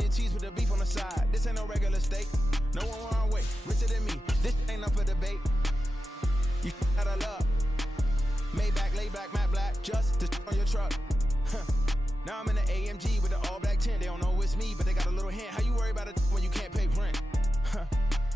and cheese with the beef on the side. This ain't no regular steak. No one wrong way. Richer than me. This ain't up for debate. You out of love. Maybach, laid back, matte black. Just to on your truck. Now I'm in the AMG with the all black tint. They don't know it's me, but they got a little hint. How you worry about it when you can't pay rent?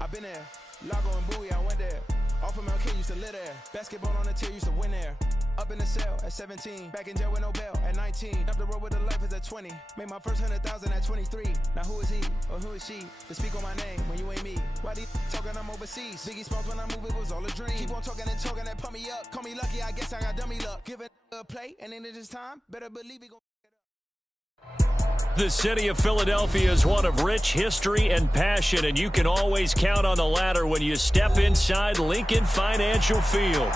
I've been there. Lago and Bowie, I went there. Off of Mount K, used to live there. Basketball on the tier, used to win there. Up in the cell at 17. Back in jail with no bail at 19. Up the road with the life is at 20. Made my first 100,000 at 23. Now who is he or who is she to speak on my name when you ain't me? Why these talking I'm overseas? Biggie Smalls when I move, it was all a dream. Keep on talking and pump me up. Call me lucky, I guess I got dummy luck. Give it a play, and then it is time. Better believe we gon' The city of Philadelphia is one of rich history and passion, and you can always count on the latter when you step inside Lincoln Financial Field.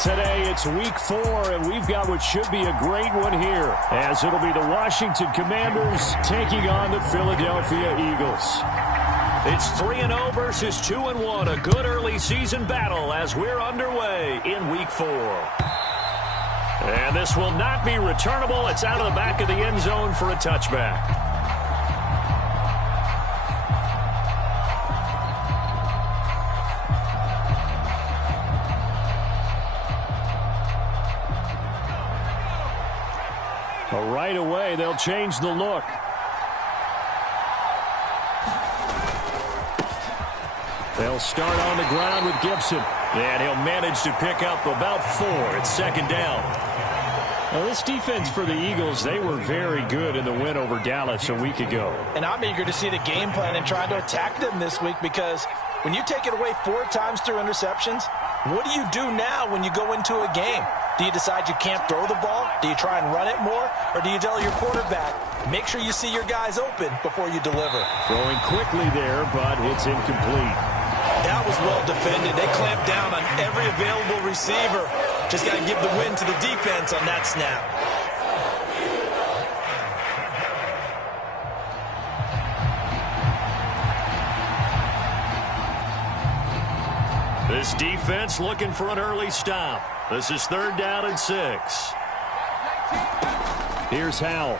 Today, it's week 4, and we've got what should be a great one here, as it'll be the Washington Commanders taking on the Philadelphia Eagles. It's 3-0 versus 2-1, a good early season battle as we're underway in week 4. And this will not be returnable. It's out of the back of the end zone for a touchback. But right away, they'll change the look. They'll start on the ground with Gibson. And he'll manage to pick up about 4. It's second down. Well, this defense for the Eagles, they were very good in the win over Dallas a week ago. And I'm eager to see the game plan and try to attack them this week, because when you take it away 4 times through interceptions, what do you do now when you go into a game? Do you decide you can't throw the ball? Do you try and run it more? Or do you tell your quarterback, make sure you see your guys open before you deliver? Throwing quickly there, but it's incomplete. That was well defended. They clamped down on every available receiver. Just got to give the win to the defense on that snap. This defense looking for an early stop. This is 3rd down and 6. Here's Howell.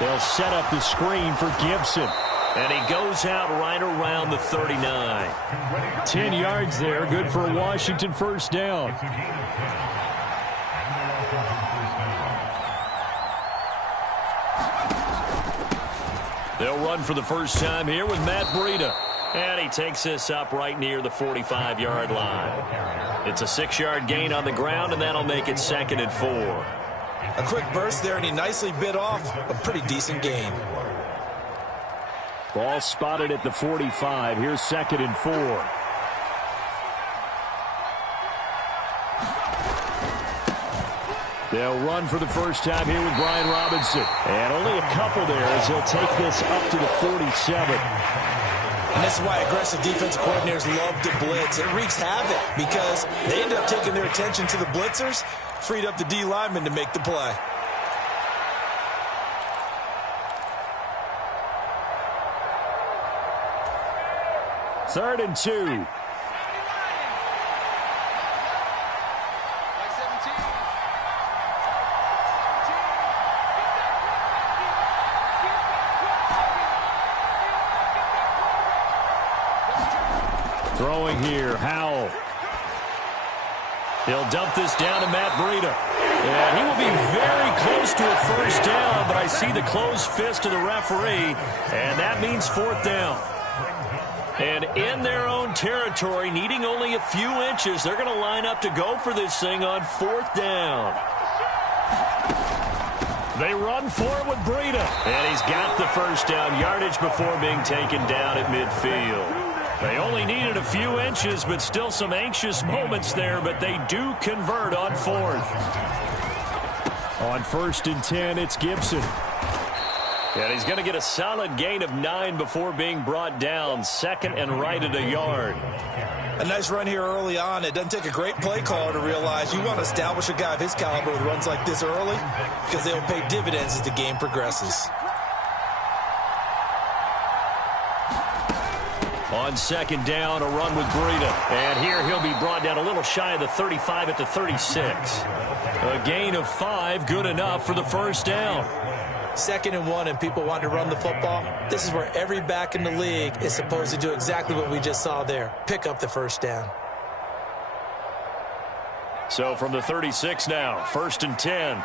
They'll set up the screen for Gibson. And he goes out right around the 39. 10 yards there, good for a Washington first down. They'll run for the first time here with Matt Breida. And he takes this up right near the 45-yard line. It's a 6-yard gain on the ground, and that'll make it 2nd and 4. A quick burst there, and he nicely bit off a pretty decent gain. Ball spotted at the 45. Here's 2nd and 4. They'll run for the first time here with Brian Robinson. And only a couple there as he'll take this up to the 47. And this is why aggressive defensive coordinators love to blitz. It wreaks havoc because they end up taking their attention to the blitzers, freed up the D lineman to make the play. Third and 2. Throwing here, Howell. He'll dump this down to Matt Breida. And he will be very close to a first down, but I see the closed fist of the referee, and that means 4th down. And in their own territory, needing only a few inches, they're going to line up to go for this thing on 4th down. They run for it with Breida. And he's got the first down yardage before being taken down at midfield. They only needed a few inches, but still some anxious moments there, but they do convert on 4th. On 1st and 10, it's Gibson. And he's going to get a solid gain of 9 before being brought down. 2nd and right at a yard. A nice run here early on. It doesn't take a great play caller to realize you want to establish a guy of his caliber with runs like this early, because they'll pay dividends as the game progresses. On 2nd down, a run with Breida. And here he'll be brought down a little shy of the 35 at the 36. A gain of 5, good enough for the first down. 2nd and 1 and people want to run the football, this is where every back in the league is supposed to do exactly what we just saw there. Pick up the first down. So from the 36 now, 1st and 10.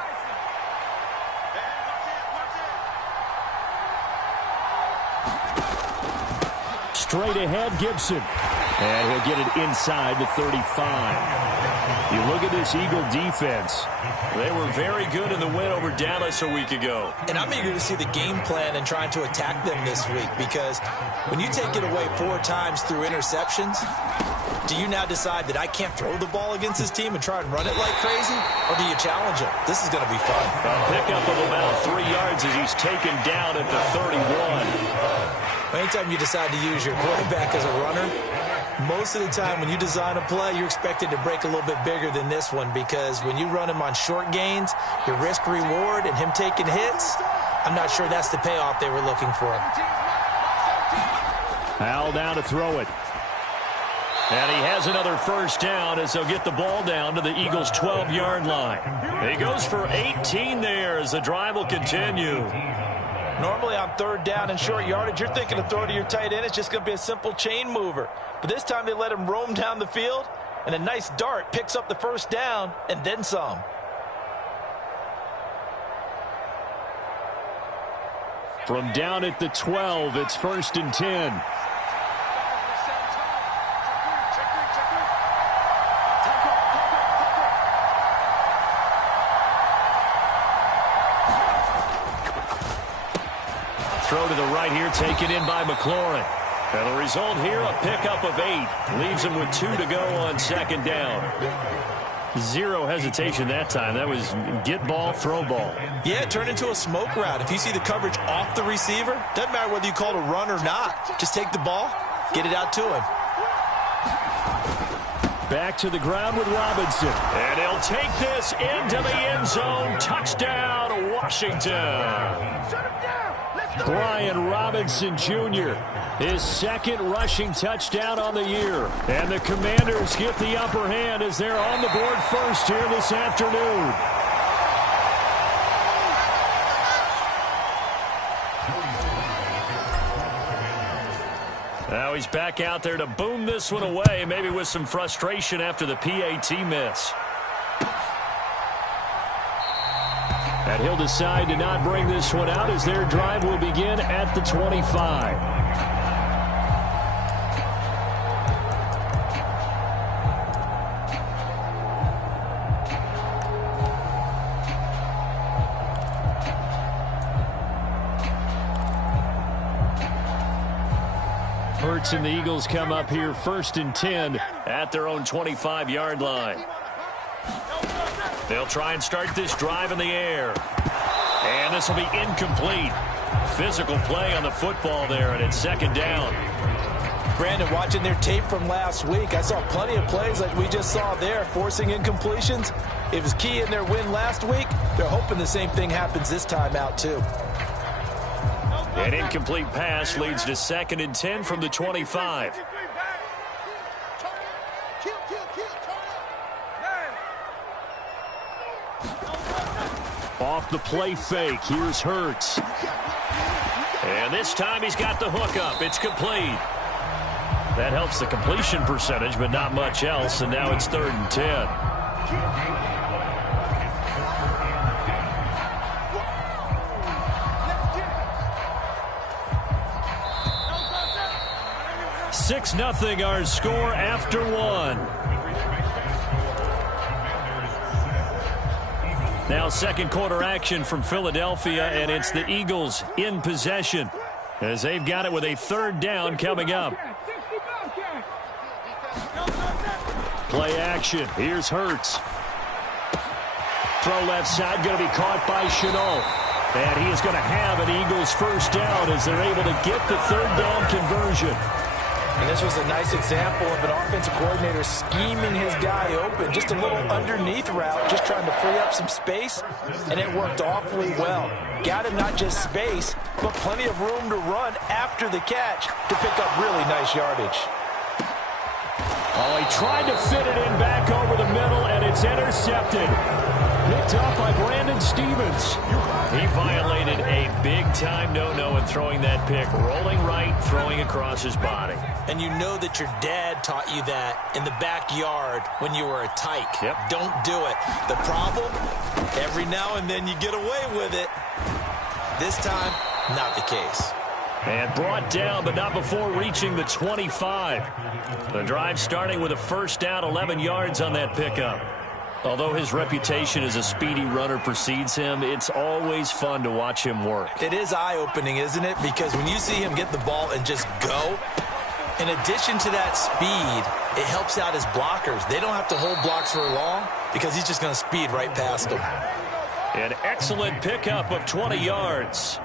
Straight ahead, Gibson. And he'll get it inside the 35. You look at this Eagle defense. They were very good in the win over Dallas a week ago. And I'm eager to see the game plan and trying to attack them this week, because when you take it away 4 times through interceptions, do you now decide that I can't throw the ball against this team and try and run it like crazy? Or do you challenge him? This is going to be fun. A pickup of about 3 yards as he's taken down at the 31. Anytime you decide to use your quarterback as a runner, most of the time when you design a play, you're expected to break a little bit bigger than this one, because when you run him on short gains, your risk-reward and him taking hits, I'm not sure that's the payoff they were looking for. Howell down to throw it. And he has another first down as they'll get the ball down to the Eagles' 12-yard line. He goes for 18 there as the drive will continue. Normally on 3rd down and short yardage, you're thinking of throw to your tight end. It's just going to be a simple chain mover. But this time they let him roam down the field, and a nice dart picks up the first down and then some. From down at the 12, it's 1st and 10. Throw to the right here, taken in by McLaurin. And the result here, a pickup of 8. Leaves him with 2 to go on 2nd down. 0 hesitation that time. That was get ball, throw ball. Yeah, it turned into a smoke route. If you see the coverage off the receiver, doesn't matter whether you call it a run or not. Just take the ball, get it out to him. Back to the ground with Robinson. And he'll take this into the end zone. Touchdown, Washington. Brian Robinson Jr., his 2nd rushing touchdown on the year. And the Commanders get the upper hand as they're on the board first here this afternoon. Now he's back out there to boom this one away, maybe with some frustration after the PAT miss. And he'll decide to not bring this one out as their drive will begin at the 25. Hurts and the Eagles come up here 1st and 10 at their own 25-yard line. They'll try and start this drive in the air. And this will be incomplete. Physical play on the football there, and it's 2nd down. Brandon, watching their tape from last week, I saw plenty of plays like we just saw there, forcing incompletions. It was key in their win last week. They're hoping the same thing happens this time out, too. An incomplete pass leads to 2nd and 10 from the 25. Off the play fake, here's Hurts. And this time he's got the hook up. It's complete. That helps the completion percentage, but not much else, and now it's 3rd and 10. 6-0 our score after 1. Now 2nd quarter action from Philadelphia, and it's the Eagles in possession as they've got it with a 3rd down coming up. Play action. Here's Hurts. Throw left side, going to be caught by Shenault. And he is going to have an Eagles 1st down as they're able to get the 3rd down conversion. And this was a nice example of an offensive coordinator scheming his guy open. Just a little underneath route, just trying to free up some space, and it worked awfully well. Got him not just space, but plenty of room to run after the catch to pick up really nice yardage. Oh, he tried to fit it in back over the middle, and it's intercepted. Picked up by Brandon Stevens. He violated a big-time no-no in throwing that pick. Rolling right, throwing across his body. And you know that your dad taught you that in the backyard when you were a tyke. Yep. Don't do it. The problem, every now and then you get away with it. This time, not the case. And brought down, but not before reaching the 25. The drive starting with a first down, 11 yards on that pickup. Although his reputation as a speedy runner precedes him, it's always fun to watch him work. It is eye-opening, isn't it? Because when you see him get the ball and just go, in addition to that speed, it helps out his blockers. They don't have to hold blocks for long because he's just going to speed right past them. An excellent pickup of 20 yards.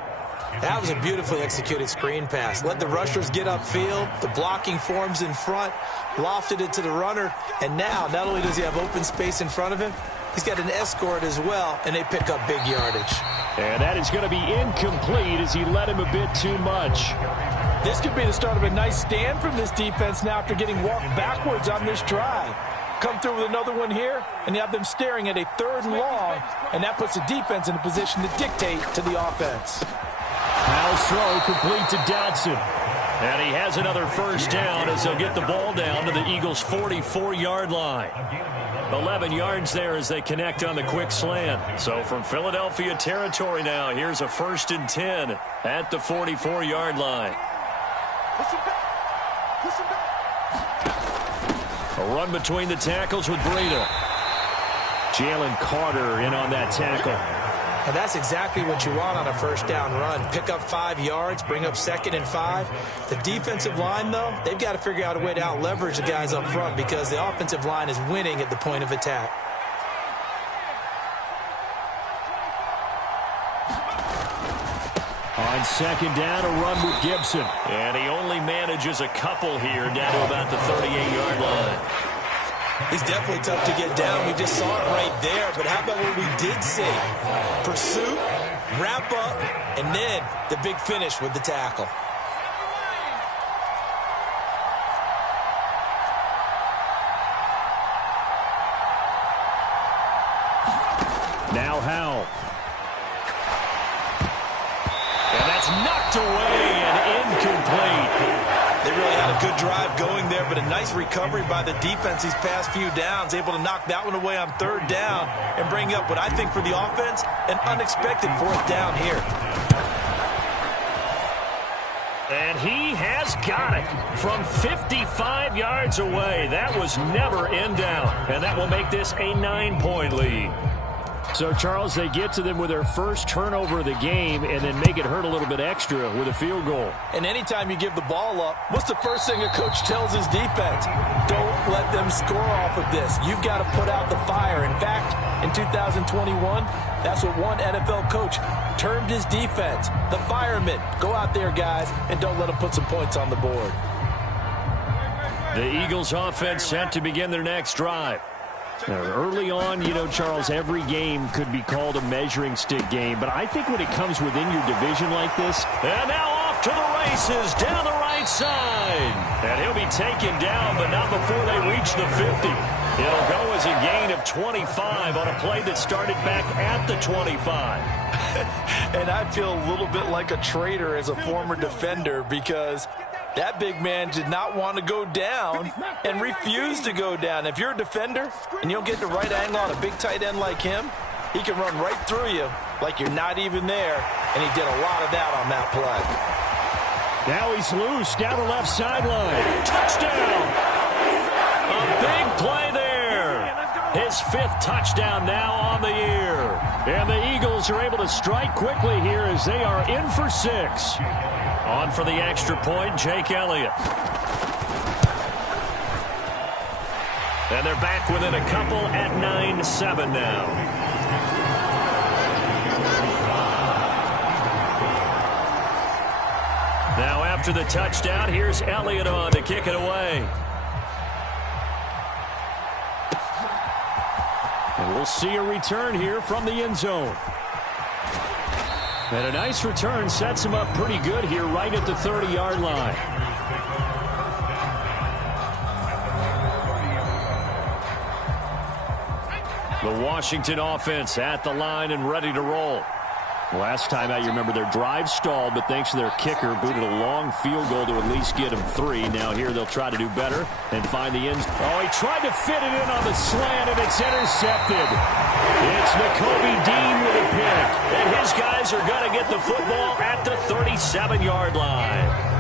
That was a beautifully executed screen pass. Let the rushers get upfield. The blocking forms in front. Lofted it to the runner. And now, not only does he have open space in front of him, he's got an escort as well, and they pick up big yardage. And that is going to be incomplete as he led him a bit too much. This could be the start of a nice stand from this defense now after getting walked backwards on this drive. Come through with another one here, and you have them staring at a 3rd and long, and that puts the defense in a position to dictate to the offense. Powell's throw complete to Dodson. And he has another first down as they'll get the ball down to the Eagles' 44-yard line. 11 yards there as they connect on the quick slant. So from Philadelphia territory now, here's a 1st and 10 at the 44-yard line. A run between the tackles with Breida. Jalen Carter in on that tackle. And that's exactly what you want on a first down run. Pick up 5 yards, bring up 2nd and 5. The defensive line, though, they've got to figure out a way to out-leverage the guys up front because the offensive line is winning at the point of attack. On 2nd down, a run with Gibson. And he only manages a couple here down to about the 38-yard line. He's definitely tough to get down. We just saw it right there. But how about what we did see? Pursuit, wrap up, and then the big finish with the tackle. Now Howell. And that's knocked away and incomplete. They really had a good drive going there, but a nice recovery by the defense these past few downs, able to knock that one away on 3rd down and bring up what I think for the offense, an unexpected 4th down here. And he has got it from 55 yards away. That was never in down, and that will make this a 9-point lead. So, Charles, they get to them with their first turnover of the game and then make it hurt a little bit extra with a field goal. And anytime you give the ball up, what's the first thing a coach tells his defense? Don't let them score off of this. You've got to put out the fire. In fact, in 2021, that's what one NFL coach termed his defense. The firemen. Go out there, guys, and don't let them put some points on the board. The Eagles offense set to begin their next drive. Now, early on, you know, Charles, every game could be called a measuring stick game, but I think when it comes within your division like this, and now off to the races down the right side. And he'll be taken down, but not before they reach the 50. It'll go as a gain of 25 on a play that started back at the 25. And I feel a little bit like a traitor as a former defender because that big man did not want to go down and refused to go down. If you're a defender and you don't get the right angle on a big tight end like him, he can run right through you like you're not even there, and he did a lot of that on that play. Now he's loose down the left sideline. Touchdown! A big play there. His 5th touchdown now on the year. And the Eagles are able to strike quickly here as they are in for 6. On for the extra point, Jake Elliott. And they're back within a couple at 9-7 now. Now after the touchdown, here's Elliott on to kick it away. And we'll see a return here from the end zone. And a nice return sets him up pretty good here right at the 30-yard line. The Washington offense at the line and ready to roll. Last time out, you remember their drive stalled, but thanks to their kicker, booted a long field goal to at least get them 3. Now here they'll try to do better and find the end. Oh, he tried to fit it in on the slant, and it's intercepted. It's Nakobe Dean with a pick, and his guys are going to get the football at the 37-yard line.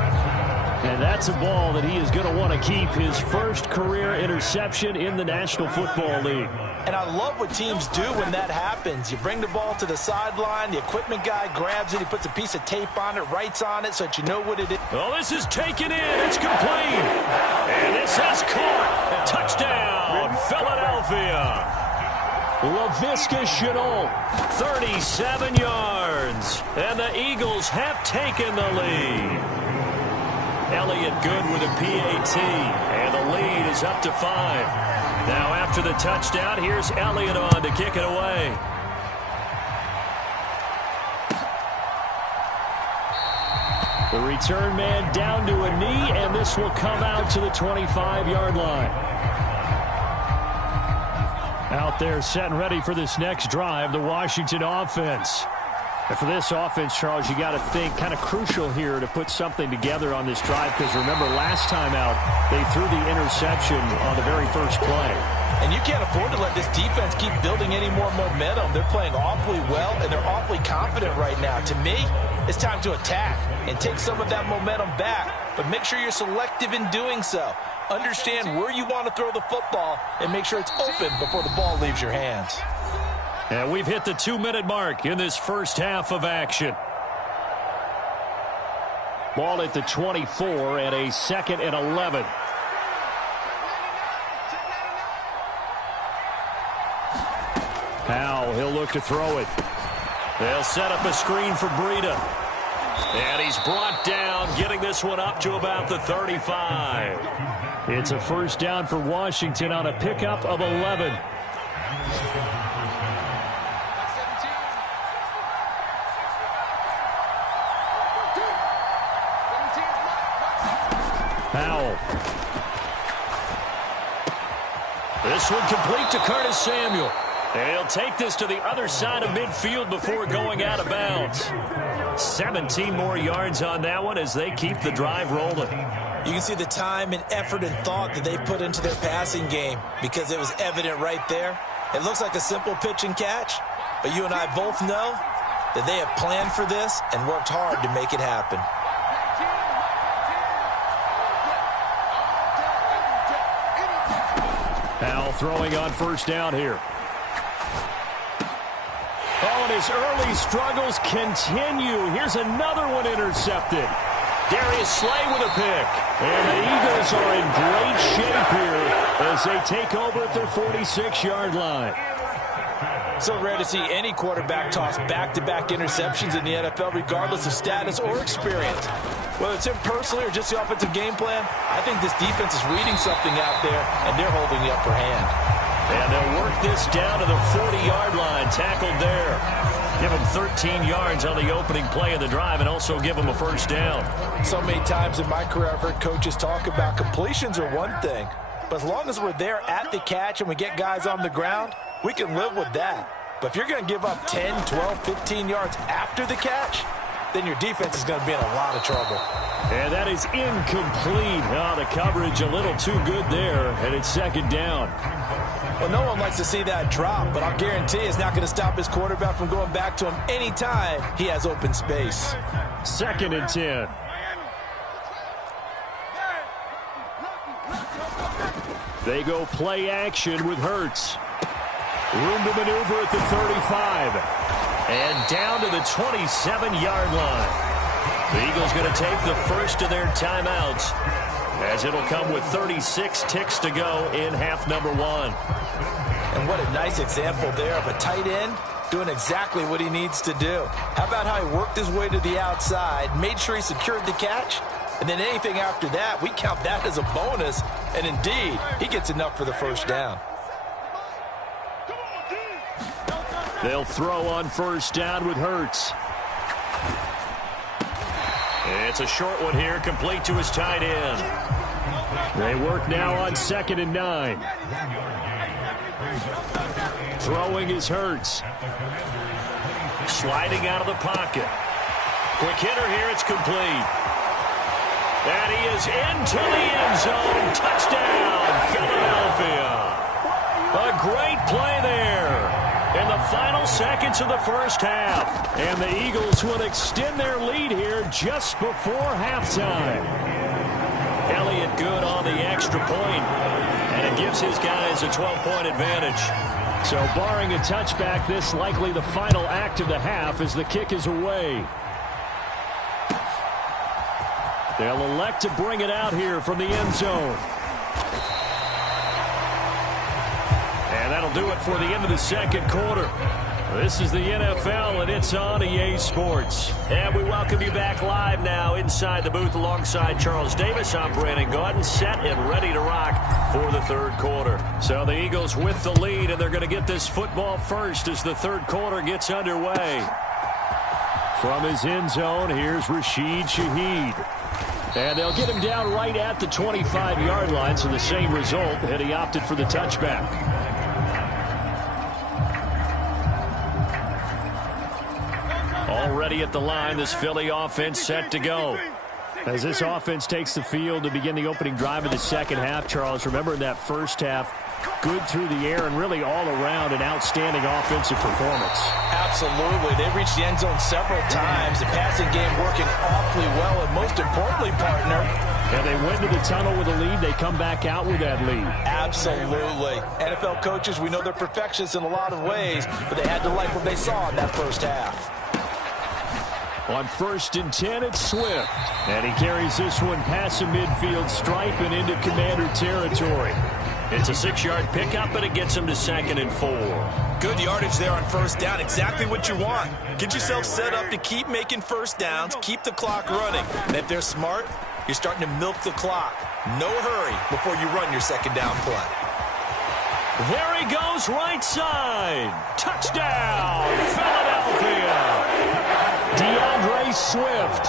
And that's a ball that he is going to want to keep, his first career interception in the National Football League. And I love what teams do when that happens. You bring the ball to the sideline, the equipment guy grabs it, he puts a piece of tape on it, writes on it so that you know what it is. Oh, this is taken in. It's complete. And this has caught. Touchdown, Philadelphia. Laviska Shenault, 37 yards. And the Eagles have taken the lead. Elliott good with a PAT, and the lead is up to 5. Now after the touchdown, here's Elliott on to kick it away. The return man down to a knee, and this will come out to the 25-yard line. Out there set and ready for this next drive, the Washington offense. And for this offense, Charles, you got to think kind of crucial here to put something together on this drive, because remember last time out they threw the interception on the very first play. And you can't afford to let this defense keep building any more momentum. They're playing awfully well, and they're awfully confident right now. To me, it's time to attack and take some of that momentum back, but make sure you're selective in doing so. Understand where you want to throw the football and make sure it's open before the ball leaves your hands. And we've hit the 2-minute mark in this first half of action. Ball at the 24 and a 2nd and 11. Now he'll look to throw it. They'll set up a screen for Breida. And he's brought down, getting this one up to about the 35. It's a first down for Washington on a pickup of 11. Powell. This one complete to Curtis Samuel. They'll take this to the other side of midfield before going out of bounds. 17 more yards on that one as they keep the drive rolling. You can see the time and effort and thought that they put into their passing game because it was evident right there. It looks like a simple pitch and catch, but you and I both know that they have planned for this and worked hard to make it happen. Powell throwing on first down here. Oh, and his early struggles continue. Here's another one intercepted. Darius Slay with a pick. And the Eagles are in great shape here as they take over at their 46-yard line. So rare to see any quarterback toss back-to-back interceptions in the NFL, regardless of status or experience. Whether it's him personally or just the offensive game plan, I think this defense is reading something out there, and they're holding the upper hand. And they'll work this down to the 40-yard line, tackled there. Give them 13 yards on the opening play of the drive and also give them a first down. So many times in my career I've heard coaches talk about completions are one thing, but as long as we're there at the catch and we get guys on the ground, we can live with that. But if you're going to give up 10, 12, 15 yards after the catch, then your defense is going to be in a lot of trouble. And that is incomplete. Oh, the coverage a little too good there, and it's second down. Well, no one likes to see that drop, but I'll guarantee it's not going to stop his quarterback from going back to him anytime he has open space. 2nd and 10. They go play action with Hurts. Room to maneuver at the 35. And down to the 27-yard line. The Eagles going to take the first of their timeouts, as it'll come with 36 ticks to go in half number 1. And what a nice example there of a tight end doing exactly what he needs to do. How about how he worked his way to the outside, made sure he secured the catch, and then anything after that, we count that as a bonus, and indeed, he gets enough for the first down. They'll throw on first down with Hurts. It's a short one here, complete to his tight end. They work now on 2nd and 9. Throwing is Hurts. Sliding out of the pocket. Quick hitter here. It's complete. And he is into the end zone. Touchdown, Philadelphia. A great play there in the final seconds of the first half. And the Eagles will extend their lead here just before halftime. Elliott good on the extra point, and it gives his guys a 12-point advantage. So barring a touchback, this likely the final act of the half as the kick is away. They'll elect to bring it out here from the end zone. And that'll do it for the end of the second quarter. This is the NFL, and it's on EA Sports. And we welcome you back live now inside the booth alongside Charles Davis. I'm Brandon Gaudin, set and ready to rock for the third quarter. So the Eagles with the lead, and they're going to get this football first as the third quarter gets underway. From his end zone, here's Rashid Shaheed. And they'll get him down right at the 25-yard line, so the same result, and he opted for the touchback. Already at the line, this Philly offense set to go. As this offense takes the field to begin the opening drive of the second half, Charles, remember in that first half, good through the air and really all around an outstanding offensive performance. Absolutely. They reached the end zone several times. The passing game working awfully well, and most importantly, partner. And they went to the tunnel with a lead. They come back out with that lead. Absolutely. NFL coaches, we know they're perfectionists in a lot of ways, but they had to like what they saw in that first half. On 1st and 10, it's Swift. And he carries this one past the midfield stripe and into Commander territory. It's a 6-yard pickup, but it gets him to 2nd and 4. Good yardage there on first down. Exactly what you want. Get yourself set up to keep making first downs, keep the clock running. And if they're smart, you're starting to milk the clock. No hurry before you run your second down play. There he goes, right side. Touchdown, Philadelphia. DeAndre Swift,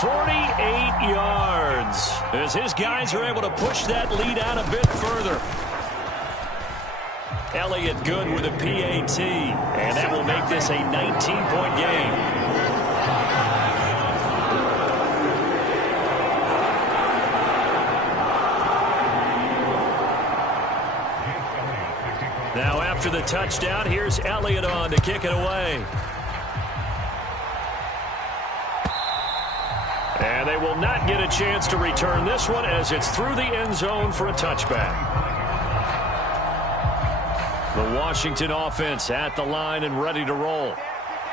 48 yards. As his guys are able to push that lead out a bit further. Elliott good with a PAT, and that will make this a 19-point game. Now after the touchdown, here's Elliott on to kick it away. And they will not get a chance to return this one as it's through the end zone for a touchback. The Washington offense at the line and ready to roll.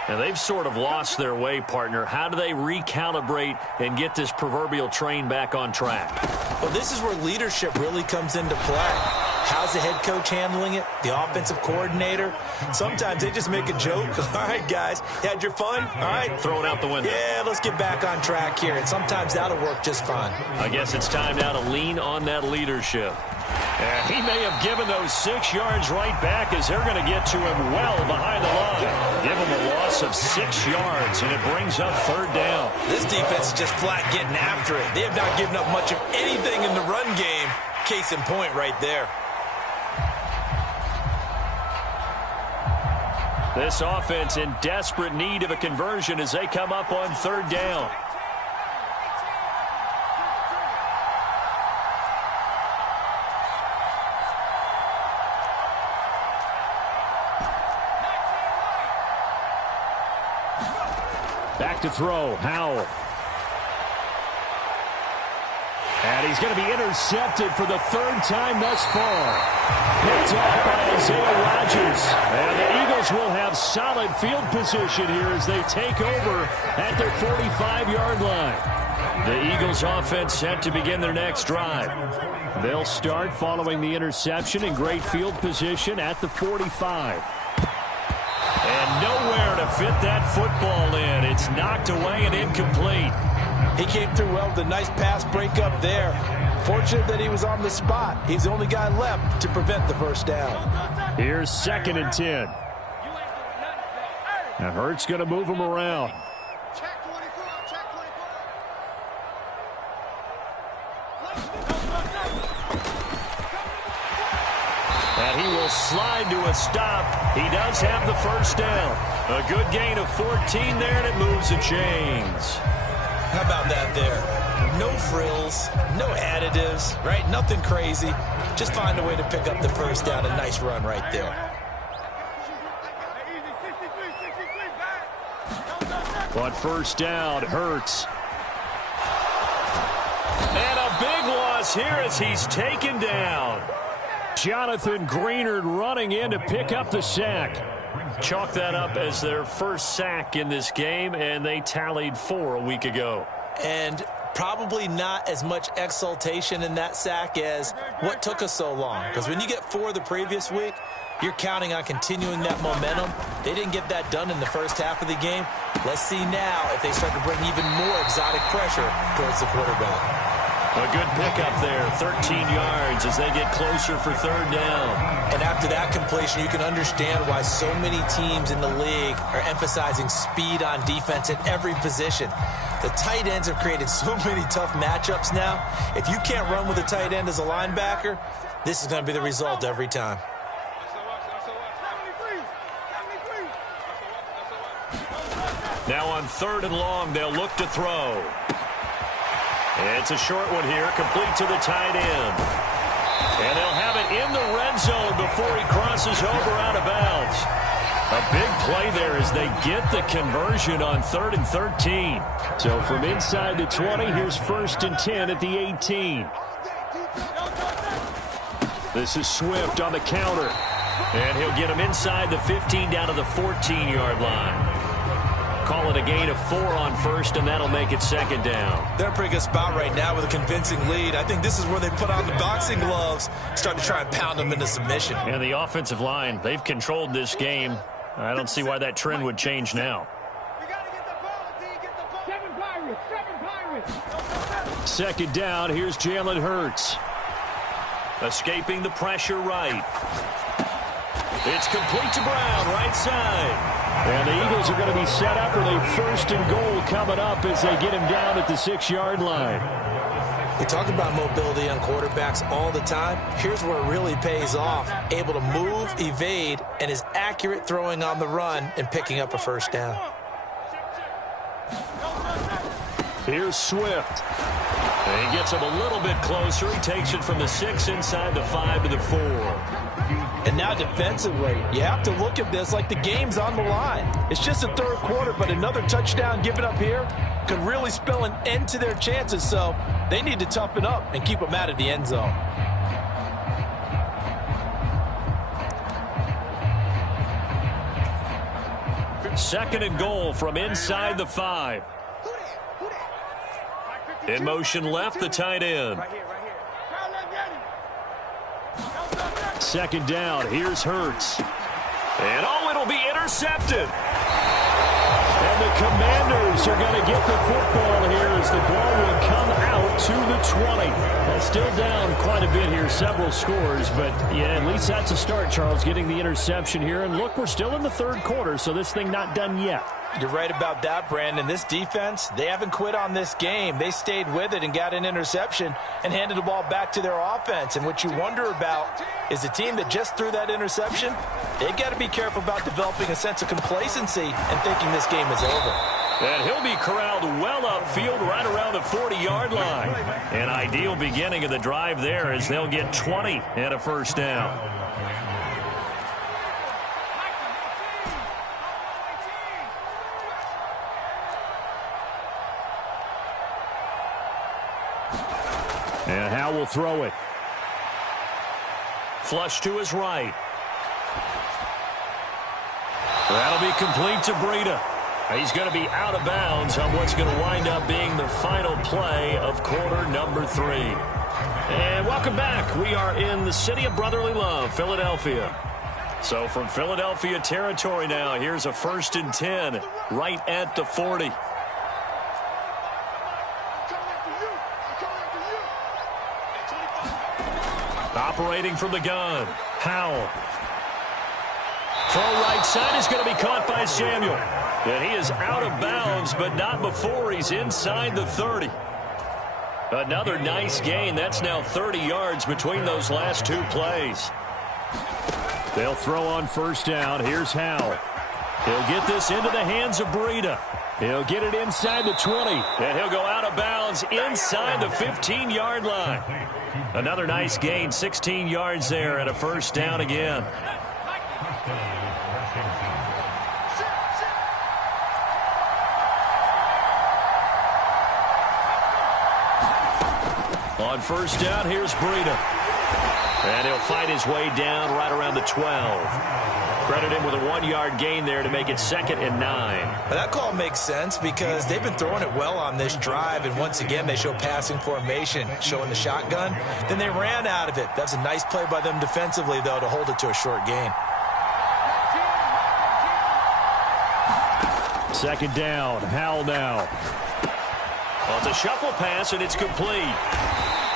And they've sort of lost their way, partner. How do they recalibrate and get this proverbial train back on track? Well, this is where leadership really comes into play. How's the head coach handling it? The offensive coordinator? Sometimes they just make a joke. All right, guys, had your fun? All right. Throw it out the window. Yeah, let's get back on track here. And sometimes that'll work just fine. I guess it's time now to lean on that leadership. And he may have given those 6 yards right back as they're going to get to him well behind the line. Give him a loss of 6 yards, and it brings up 3rd down. This defense is just flat getting after it. They have not given up much of anything in the run game. Case in point right there. This offense in desperate need of a conversion as they come up on 3rd down. Back to throw, Howell. And he's going to be intercepted for the 3rd time thus far. Picked off by Isaiah Rodgers. And the Eagles will have solid field position here as they take over at their 45-yard line. The Eagles offense set to begin their next drive. They'll start following the interception in great field position at the 45. And nowhere to fit that football in. It's knocked away and incomplete. He came through well with a nice pass breakup there. Fortunate that he was on the spot. He's the only guy left to prevent the first down. Here's 2nd and 10. Now Hurts going to move him around. And he will slide to a stop He does have the first down. A good gain of 14 there, and it moves the chains. How about that there? No frills, no additives, right? Nothing crazy. Just find a way to pick up the first down. A nice run right there. But first down hurts. And a big loss here as he's taken down. Jonathan Greenard running in to pick up the sack. Chalk that up as their first sack in this game, and they tallied 4 a week ago. And probably not as much exultation in that sack as what took us so long. Because when you get 4 the previous week, you're counting on continuing that momentum. They didn't get that done in the first half of the game. Let's see now if they start to bring even more exotic pressure towards the quarterback. A good pickup there, 13 yards as they get closer for third down. And after that completion, you can understand why so many teams in the league are emphasizing speed on defense at every position. The tight ends have created so many tough matchups now. If you can't run with a tight end as a linebacker, this is going to be the result every time. Now on third and long, they'll look to throw. It's a short one here, complete to the tight end. And they'll have it in the red zone before he crosses over out of bounds. A big play there as they get the conversion on 3rd and 13. So from inside the 20, here's 1st and 10 at the 18. This is Swift on the counter. And he'll get him inside the 15 down to the 14-yard line. Call it a gain of 4 on first, and that'll make it 2nd down. They're in a pretty good spot right now with a convincing lead. I think this is where they put on the boxing gloves, start to try and pound them into submission. And the offensive line, they've controlled this game. I don't see why that trend would change now. Second down, here's Jalen Hurts. Escaping the pressure right. It's complete to Brown, right side. And the Eagles are going to be set up with a 1st and goal coming up as they get him down at the 6-yard line. We talk about mobility on quarterbacks all the time. Here's where it really pays off. Able to move, evade, and is accurate throwing on the run and picking up a first down. Here's Swift. And he gets him a little bit closer. He takes it from the 6 inside the 5 to the 4. And now defensively, you have to look at this like the game's on the line. It's just the 3rd quarter, but another touchdown given up here could really spell an end to their chances. So they need to toughen up and keep them out of the end zone. Second and goal from inside the 5. In motion left, the tight end. Second down, here's Hurts. And it'll be intercepted. And the Commanders are going to get the football here as the ball will come out to the 20. That's still down quite a bit here, several scores, but yeah, at least that's a start, Charles, getting the interception here. And look, we're still in the 3rd quarter, so this thing not done yet. You're right about that, Brandon. This defense, they haven't quit on this game. They stayed with it and got an interception and handed the ball back to their offense. And what you wonder about is the team that just threw that interception, they've got to be careful about developing a sense of complacency and thinking this game is over. And he'll be corralled well upfield right around the 40-yard line. An ideal beginning of the drive there as they'll get 20 and a first down. And Howe will throw it. Flush to his right. That'll be complete to Breida. He's going to be out of bounds on what's going to wind up being the final play of quarter number 3. And welcome back. We are in the city of brotherly love, Philadelphia. So from Philadelphia territory now, here's a 1st and 10 right at the 40. Operating from the gun, Howell. Throw right side is going to be caught by Samuel. And he is out of bounds, but not before he's inside the 30. Another nice gain. That's now 30 yards between those last 2 plays. They'll throw on first down. Here's Howell. He'll get this into the hands of Breida. He'll get it inside the 20, and he'll go out of bounds inside the 15-yard line. Another nice gain, 16 yards there, and a first down again. On first down, here's Breida. And he'll fight his way down right around the 12. Credit him with a 1-yard gain there to make it 2nd and 9. Well, that call makes sense because they've been throwing it well on this drive, and once again they show passing formation, showing the shotgun. Then they ran out of it. That's a nice play by them defensively, though, to hold it to a short gain. 2nd down, Howell now. Well, it's a shuffle pass, and it's complete.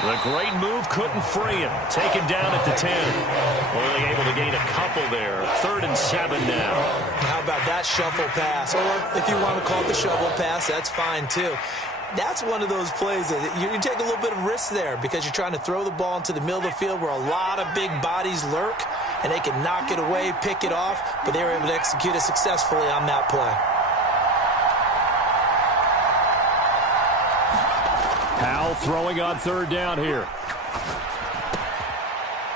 The great move couldn't free him. Taken down at the 10. Only able to gain a couple there. 3rd and 7 now. How about that shuffle pass? Or if you want to call it the shovel pass, that's fine too. That's one of those plays that you take a little bit of risk there because you're trying to throw the ball into the middle of the field where a lot of big bodies lurk, and they can knock it away, pick it off, but they were able to execute it successfully on that play. Howell throwing on 3rd down here.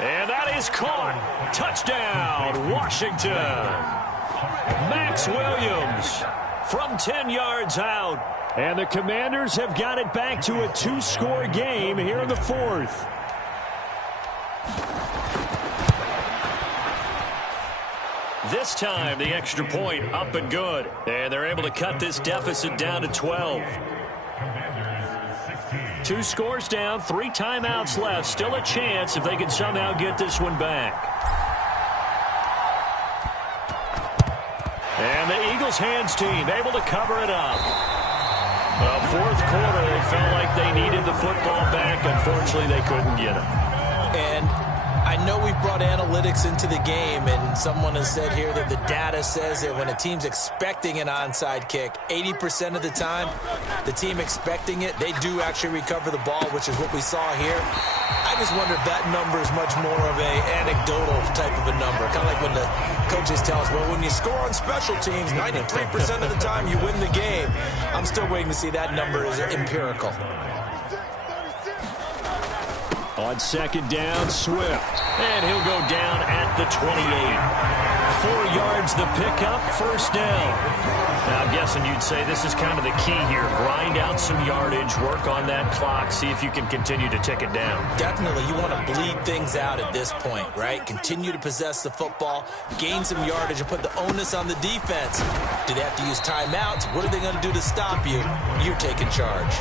And that is caught. Touchdown, Washington. Max Williams from 10 yards out. And the Commanders have got it back to a 2-score game here in the 4th. This time, the extra point up and good. And they're able to cut this deficit down to 12. 2 scores down, 3 timeouts left. Still a chance if they can somehow get this one back. And the Eagles hands team able to cover it up. The 4th quarter, they felt like they needed the football back. Unfortunately, they couldn't get it. And I know we've brought analytics into the game, and someone has said here that the data says that when a team's expecting an onside kick, 80% of the time, the team expecting it, they do actually recover the ball, which is what we saw here. I just wonder if that number is much more of a anecdotal type of a number. Kind of like when the coaches tell us, well, when you score on special teams, 93% of the time you win the game. I'm still waiting to see that number is empirical. On 2nd down, Swift. And he'll go down at the 28. 4 yards the pickup, first down. Now, I'm guessing you'd say this is kind of the key here. Grind out some yardage, work on that clock, see if you can continue to tick it down. Definitely. You want to bleed things out at this point, right? Continue to possess the football, gain some yardage, and put the onus on the defense. Do they have to use timeouts? What are they going to do to stop you? You're taking charge.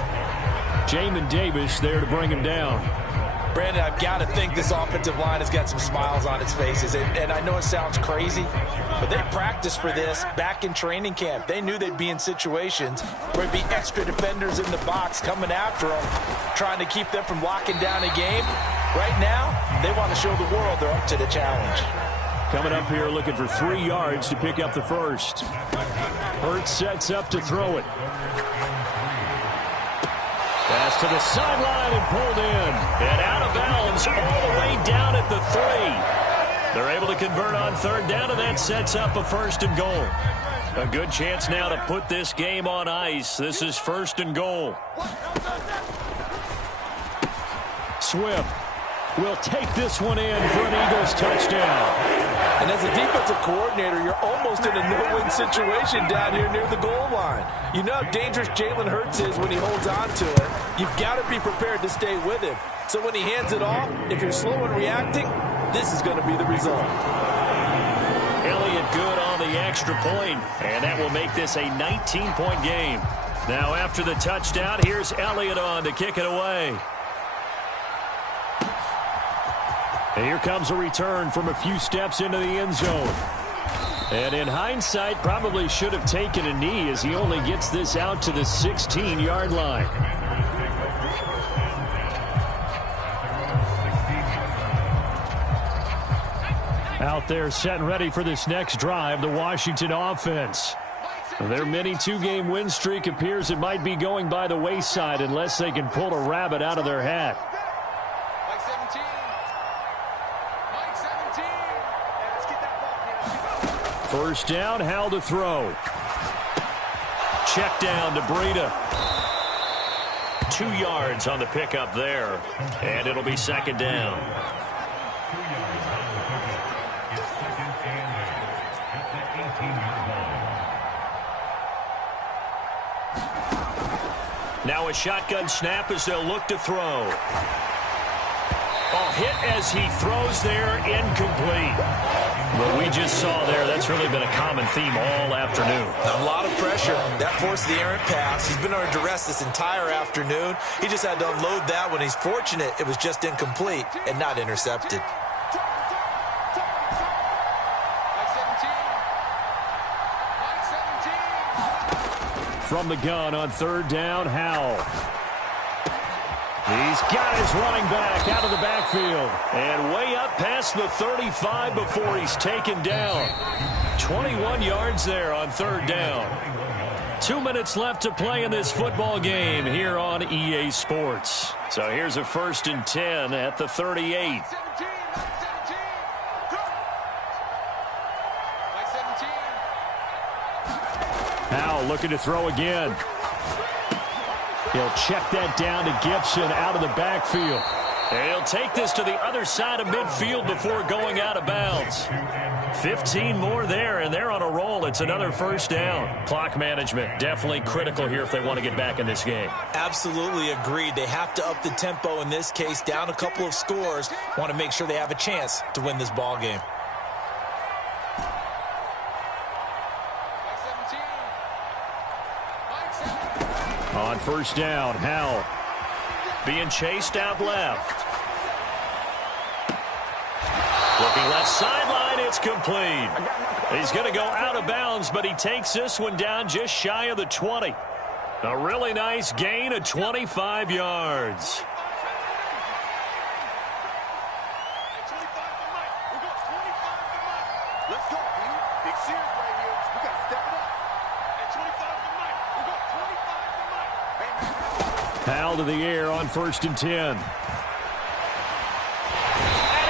Jamin Davis there to bring him down. Brandon, I've got to think this offensive line has got some smiles on its faces. And I know it sounds crazy, but they practiced for this back in training camp. They knew they'd be in situations where there'd be extra defenders in the box coming after them, trying to keep them from locking down a game. Right now, they want to show the world they're up to the challenge. Coming up here looking for 3 yards to pick up the first. Hurts sets up to throw it. Pass to the sideline and pulled in. And out of bounds all the way down at the 3. They're able to convert on 3rd down, and that sets up a 1st and goal. A good chance now to put this game on ice. This is 1st and goal. Swift will take this one in for an Eagles touchdown. And as a defensive coordinator, you're almost in a no-win situation down here near the goal line. You know how dangerous Jalen Hurts is when he holds on to it. You've got to be prepared to stay with him. So when he hands it off, if you're slow in reacting, this is going to be the result. Elliott good on the extra point, and that will make this a 19-point game. Now after the touchdown, here's Elliott on to kick it away. And here comes a return from a few steps into the end zone. And in hindsight, probably should have taken a knee as he only gets this out to the 16-yard line. Out there set and ready for this next drive, the Washington offense. Their mini 2-game win streak appears it might be going by the wayside unless they can pull a rabbit out of their hat. First down, Howell to throw. Check down to Breida. 2 yards on the pickup there. And it'll be second down. Now a shotgun snap as they'll look to throw. Hit as he throws there, incomplete. What we just saw there, that's really been a common theme all afternoon. A lot of pressure. That forced the errant pass. He's been under duress this entire afternoon. He just had to unload that one. He's fortunate it was just incomplete and not intercepted. From the gun on third down, Howell. He's got his running back out of the backfield. And way up past the 35 before he's taken down. 21 yards there on third down. 2 minutes left to play in this football game here on EA Sports. So here's a 1st and 10 at the 38. Howell looking to throw again. He'll check that down to Gibson out of the backfield. And he'll take this to the other side of midfield before going out of bounds. 15 more there, and they're on a roll. It's another first down. Clock management, definitely critical here if they want to get back in this game. Absolutely agreed. They have to up the tempo in this case, down a couple of scores. Want to make sure they have a chance to win this ball game. On first down, Howell being chased out left. Looking left sideline, it's complete. He's going to go out of bounds, but he takes this one down just shy of the 20. A really nice gain of 25 yards. Howell to the air on 1st and 10. And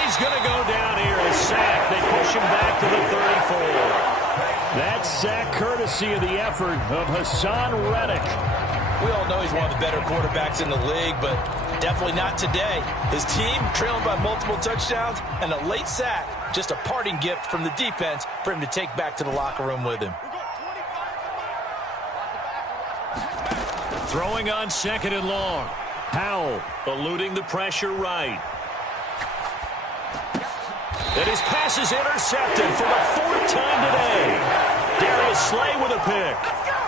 he's going to go down here. A sack. They push him back to the 34. That sack courtesy of the effort of Hassan Reddick. We all know he's one of the better quarterbacks in the league, but definitely not today. His team trailing by multiple touchdowns and a late sack. Just a parting gift from the defense for him to take back to the locker room with him. Throwing on 2nd and long. Howell eluding the pressure right. And his pass is intercepted for the 4th time today. Darius Slay with a pick.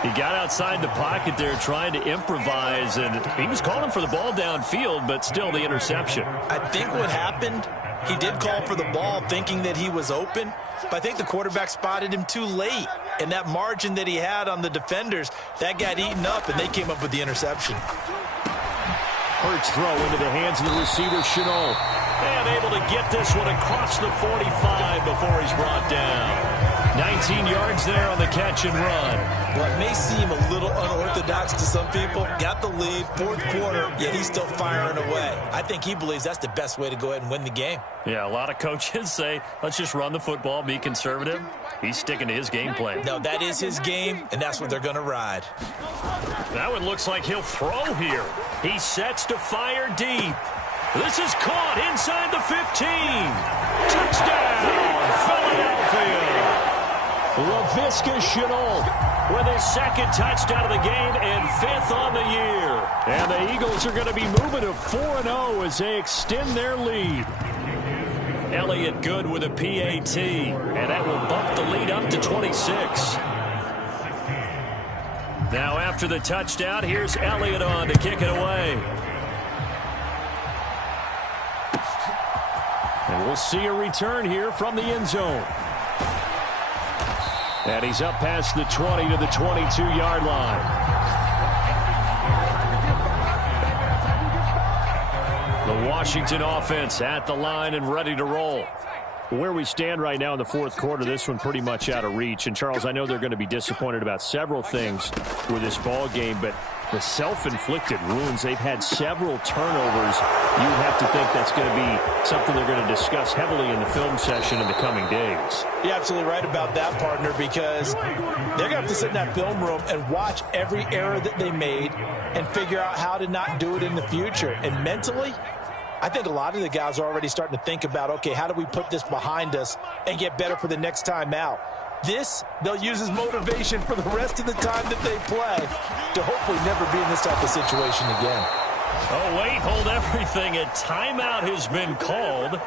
He got outside the pocket there trying to improvise, and he was calling for the ball downfield, but still the interception. I think what happened, he did call for the ball thinking that he was open, but I think the quarterback spotted him too late. And that margin that he had on the defenders, that got eaten up, and they came up with the interception. Hurts throw into the hands of the receiver, Chenault. And able to get this one across the 45 before he's brought down. 19 yards there on the catch and run. Well, it may seem a little unorthodox to some people. Got the lead, 4th quarter, yet he's still firing away. I think he believes that's the best way to go ahead and win the game. Yeah, a lot of coaches say, let's just run the football, be conservative. He's sticking to his game plan. No, that is his game, and that's what they're going to ride. That one looks like he'll throw here. He sets to fire deep. This is caught inside the 15. Touchdown, Philadelphia. Laviska Shenault with his 2nd touchdown of the game and 5th on the year. And the Eagles are going to be moving to 4-0 as they extend their lead. Elliott good with a PAT, and that will bump the lead up to 26. Now after the touchdown, here's Elliott on to kick it away. And we'll see a return here from the end zone. And he's up past the 20 to the 22-yard line. The Washington offense at the line and ready to roll. Where we stand right now in the 4th quarter, this one pretty much out of reach. And, Charles, I know they're going to be disappointed about several things with this ball game, but The self-inflicted wounds, they've had several turnovers. You have to think that's going to be something they're going to discuss heavily in the film session in the coming days. You're absolutely right about that, partner, because they're going to have to sit in that film room and watch every error that they made and figure out how to not do it in the future. And mentally, I think a lot of the guys are already starting to think about, okay, how do we put this behind us and get better for the next time out? This, they'll use as motivation for the rest of the time that they play to hopefully never be in this type of situation again. Oh, wait, hold everything. A timeout has been called.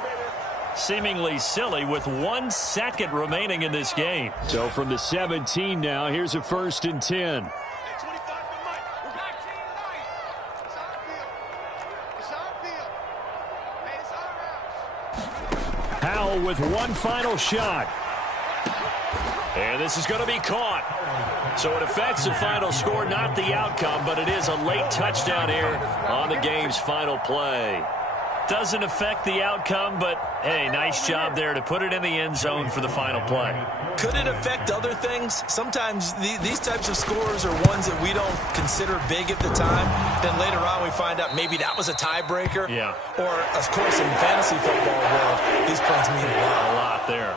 Seemingly silly with 1 second remaining in this game. So from the 17 now, here's a 1st and 10. Howell with one final shot. And this is going to be caught. So it affects the final score, not the outcome, but it is a late touchdown here on the game's final play. Doesn't affect the outcome, but, hey, nice job there to put it in the end zone for the final play. Could it affect other things? Sometimes these types of scores are ones that we don't consider big at the time. Then later on we find out maybe that was a tiebreaker. Yeah. Or, of course, in fantasy football world, these points mean a lot. A lot there.